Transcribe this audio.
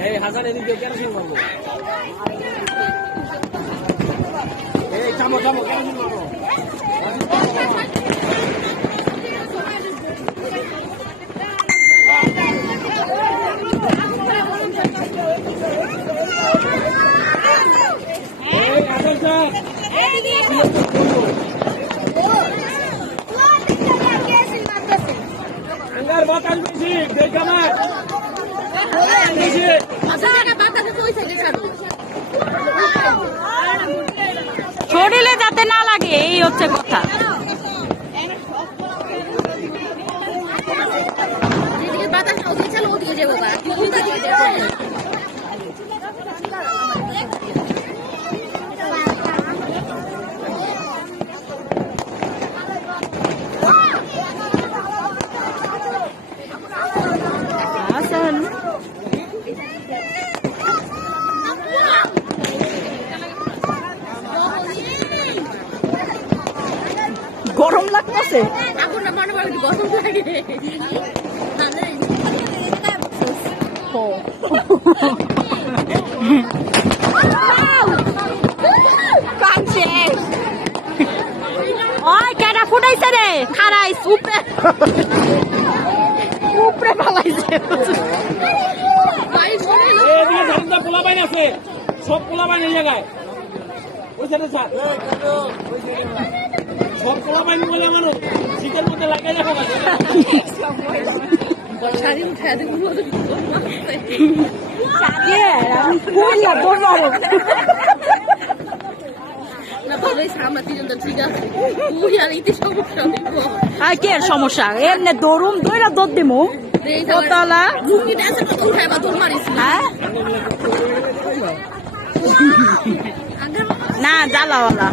এই হাজার এদিকে কেরোসিন মারবো এই চামো চামো কেরোসিন মারবো এই আদর স্যার अंगार बातास बेशी देखा ना শরীরে যাতে না লাগে এই হচ্ছে কথা। গরম লাগতেছে কেডা ফুটাইছে রে খারাইস উপরে উপরে ফালাইছে পোলা বাইন আছে সব পোলা বাইন এই জায়গায় ওই সাথে সব পোলা বাইন বলে মানুষ শীতের মধ্যে লাগাই রাখা কে সমস্যা এমনি দৌড়ুম দৌড়া দৌড় দিমু না জ্বালাওয়ালা